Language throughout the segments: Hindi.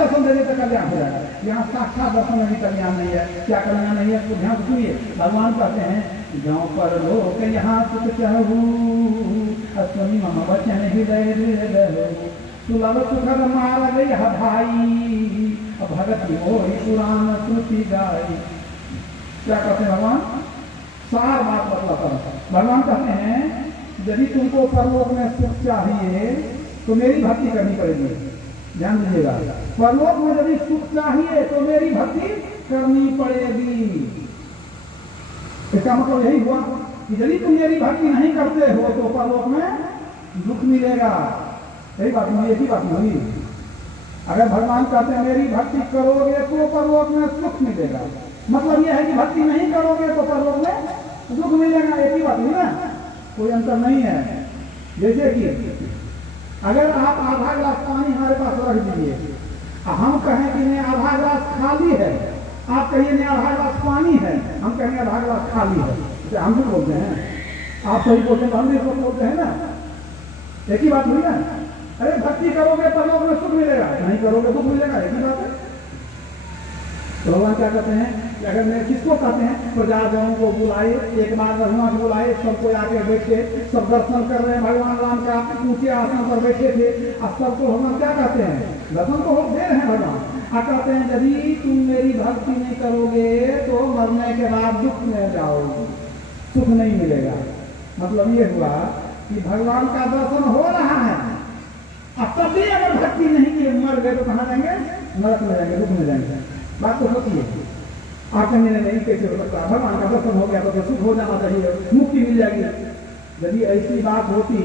दर्शन दे देते कल्याण हो जाएगा। यहाँ साक्षात दर्शन में भी कल्याण नहीं है। क्या कल्याण नहीं है? तो ध्यान से सुनिए, भगवान कहते हैं गाँव पर लोग यहाँ सुख चाहू अश्वनी मम वचन हृदय सुलभ सुखद मार्ग यह भाई भगत मोहि पुराण श्रुति गाई। क्या कहते हैं भगवान? सार बात बतलाता है। भगवान कहते हैं यदि तुमको परलोक में सुख चाहिए तो मेरी भक्ति करनी पड़ेगी। ध्यान दीजिएगा, परलोक में यदि सुख चाहिए तो मेरी भक्ति करनी पड़ेगी। इसका मतलब यही हुआ कि यदि तुम मेरी भक्ति नहीं करते हो तो परलोक में दुख मिलेगा। यही बात नहीं, एक ही बात नहीं। अगर भगवान कहते हैं मेरी भक्ति करोगे तो परलोक में सुख मिलेगा, मतलब यह है कि भक्ति नहीं करोगे तो परलोक में दुख मिलेगा। एक ही बात नहीं ना, कोई अंतर नहीं है। जैसे कि अगर आप आधा गिलास पानी हमारे पास रख दीजिए, हम कहें कि नहीं आधा गिलास खाली है, आप कहिए नहीं आधा गिलास पानी है, हम कहेंगे आधा गिलास खाली है, तो हम भी बोलते हैं, आप सही बोलते हैं, हम भी बोलते हैं ना। एक ही बात हुई ना। अरे भक्ति करोगे परलोक में सुख मिलेगा, नहीं करोगे दुख मिलेगा, एक ही बात है। तो भगवान क्या कहते हैं कि अगर मैं किसको कहते हैं प्रजाजनों को बुलाए, एक बार भगवान बुलाए, सबको आके बैठे, सब दर्शन कर रहे हैं, भगवान राम का ऊंचे आसन पर बैठे थे। अब सबको भगवान क्या कहते हैं? दर्शन तो दे रहे हैं भगवान। अब कहते हैं यदि तुम मेरी भक्ति नहीं करोगे तो मरने के बाद दुख में जाओगे, सुख नहीं मिलेगा। मतलब ये हुआ कि भगवान का दर्शन हो रहा है, अब तब भी अगर भक्ति नहीं की मर गए तो कहाँ जाएंगे? नरक में जाएंगे, दुख में जाएंगे। बात तो होती है। आप कहेंगे नहीं कैसे हो सकता, भगवान का दर्शन हो गया तो सुख हो जाना चाहिए, मुक्ति मिल जाएगी। यदि ऐसी बात होती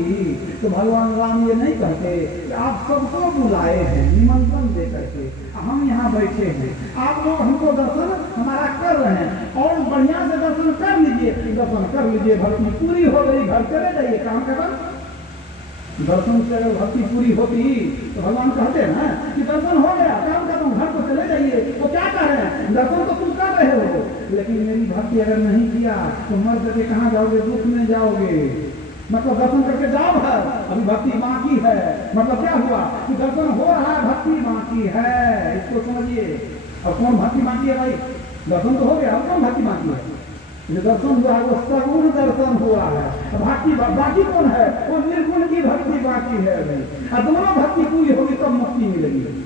तो भगवान राम ये नहीं कहते कि आप सबको बुलाए हैं निमंत्रण दे करके, हम यहाँ बैठे हैं, आप लोग हमको दर्शन हमारा कर रहे हैं और बढ़िया से दर्शन कर लीजिए, दर्शन कर लीजिए, भक्ति पूरी हो गई, घर चले जाइए, काम खत्म। दर्शन से अगर भक्ति पूरी होती तो भगवान कहते हैं ना कि दर्शन हो गया, काम खत्म, घर को चले जाइए। तो क्या कह रहे हैं? दर्शन तो तुम कर रहे हो, लेकिन मेरी भक्ति अगर नहीं किया तो मर करके कहाँ जाओगे? दुख में जाओगे। मतलब दर्शन करके जाओ है, अभी भक्ति बाकी है। मतलब क्या हुआ कि दर्शन हो रहा है, भक्ति बाकी है, इसको समझिए। और कौन भक्ति बाकी है भाई? दर्शन तो हो गया, अब कौन भक्ति बाकी है? जो दर्शन हुआ है वो सगुण दर्शन हुआ है, भक्ति बाकी कौन है? वो निर्गुण की भक्ति बाकी है अभी। दोनों भक्ति पूरी होगी तब मुक्ति मिलेगी।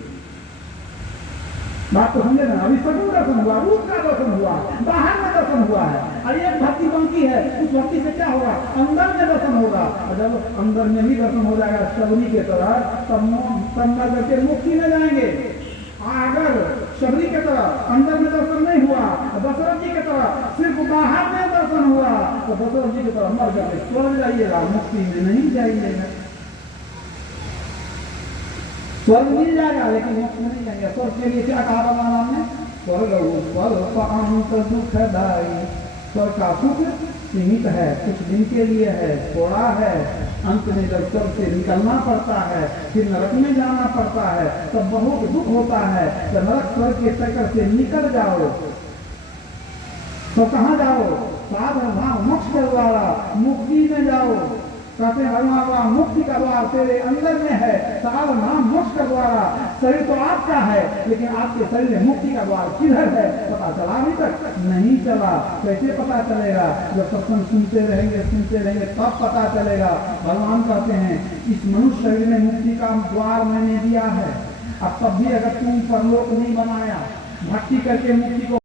बात तो समझे ना। अभी सगुण दर्शन हुआ, रूप का दर्शन हुआ, बाहर में दर्शन हुआ है, और एक भक्ति बाकी है। उस भक्ति से क्या होगा? अंदर में दर्शन होगा। और जब अंदर में ही दर्शन हो जाएगा शबरी के तरह, तब मर करके मुक्ति में जाएंगे। अगर शबरी के तरह अंदर में दर्शन नहीं हुआ, दशरथ जी के तरह सिर्फ बाहर में दर्शन हुआ, तो दशरथ जी की तरह मर जाए स्वर्ग जाइएगा, मुक्ति में नहीं जाइएगा। स्वर्ग मिल जाएगा लेकिन मुक्ति में नहीं जाएगा। स्वर्ग के लिए क्या कहा भगवान ने? स्वर्ग दुखदाई। स्वर्ग का सुख सीमित है, कुछ दिन के लिए है, थोड़ा है। अंत में जब स्वर्ग से निकलना पड़ता है, फिर नरक में जाना पड़ता है, तब बहुत दुख होता है। जब नरक स्वर्ग के चक्कर से निकल जाओ तो कहाँ जाओ? साधन धाम मोक्ष के द्वारा मुक्ति में जाओ। कहते हैं भगवान मुक्ति का द्वार तेरे अंदर में है, साधन धाम मोक्ष का द्वारा। शरीर तो आपका है लेकिन आपके शरीर में मुक्ति का द्वार किधर है? पता चला अभी तक नहीं चला। कैसे पता चलेगा? जब सत्संग सुनते रहेंगे तब पता चलेगा। भगवान कहते हैं इस मनुष्य शरीर में मुक्ति का द्वार मैंने दिया है, अब तब भी अगर तुम परलोक नहीं बनाया, भक्ति करके मुक्ति को